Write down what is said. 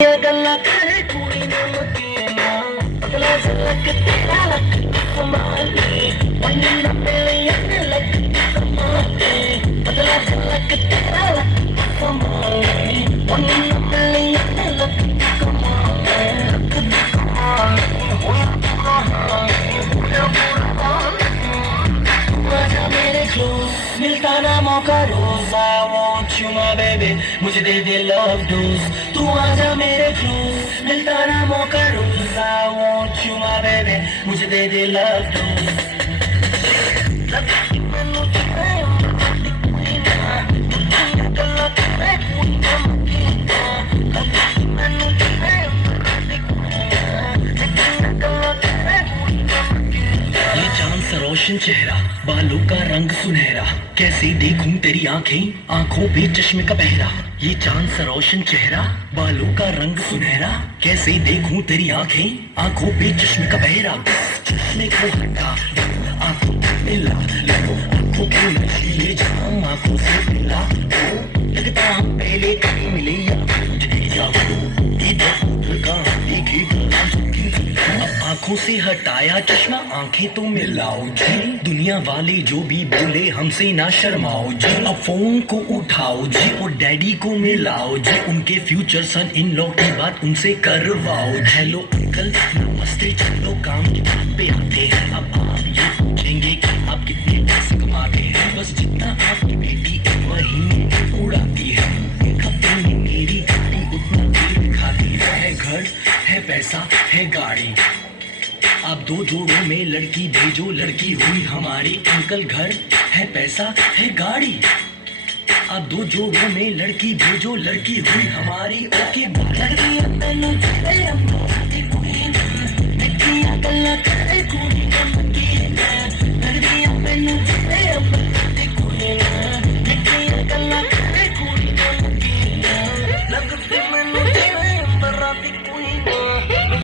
गल्ला करे कुड़ी नमकीना पतला झलक तेरा लक कमाली वही न मिले लक कमाली पतला झलक तेरा लक कमाली वही न मिले लक मिलता ना मौका रोज I want you my baby मुझे दे दे love dose तू आजा मेरे close मिलता ना मौका रोज I want you my baby मुझे दे दे love dose रोशन चेहरा बालों का रंग सुनहरा कैसे देखूं तेरी आंखें आंखों पे चश्मे का पहरा ये चांद सा रोशन चेहरा बालों का रंग सुनहरा कैसे देखूं तेरी आंखें आंखों पे चश्मे का पहरा चश्मे को हटा आंखों को मिला आंखों को नशीले जाम आंखों से मिला लगता हम पहले कहीं मिले या आंखों से हटाया चश्मा आंखें तो मिलाओ जी दुनिया वाले जो भी बोले हमसे ना शर्माओ जी अब फोन को उठाओ जी और डैडी को मिलाओ जी उनके फ्यूचर सन इन लॉ की बात उनसे करवाओ हेलो अंकल नमस्ते चलो काम की बात पे आते हैं अब आप ये पूछेंगे कि आप कितने पैसे कमाते हैं बस जितना आपकी बेटी महीने में उड़ाती है एक हफ्ते में मेरी गाड़ी उतना तेल खाती है घर है पैसा है गाड़ी आप दो जोड़ों में लड़की भेजो लड़की हुई हमारी अंकल घर है पैसा है गाड़ी आप दो जोड़ों में लड़की भेजो लड़की हुई हमारी ओके बाय